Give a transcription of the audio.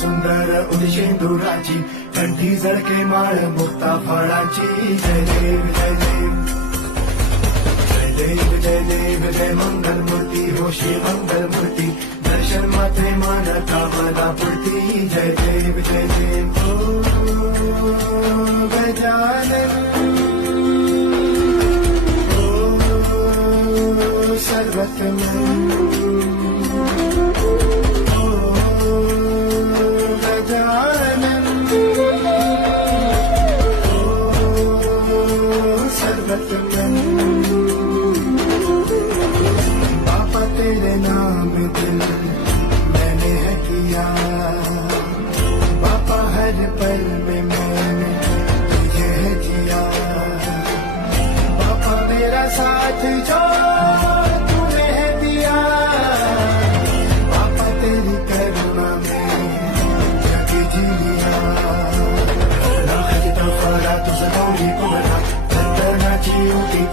सुंदर उदिशेंदुराची कंठी झळके माळ मुक्ता फळाची जय देव जय देव जय देव जय देव जय मंगल मूर्ती हो श्री मंगल मूर्ती दर्शन मात्रे मान कामना पूर्ती जय देव जय देव ओ गजानन ओ सर्वतमन पापा तेरे नाम दिल मैंने है किया पापा हर पल में मैंने तुझे है जिया पापा मेरा साथ जो तूने है दिया पापा तेरी करुणा में जग जिया राज तो फरा तुझ गौरी कुमरा चंदनाची उठी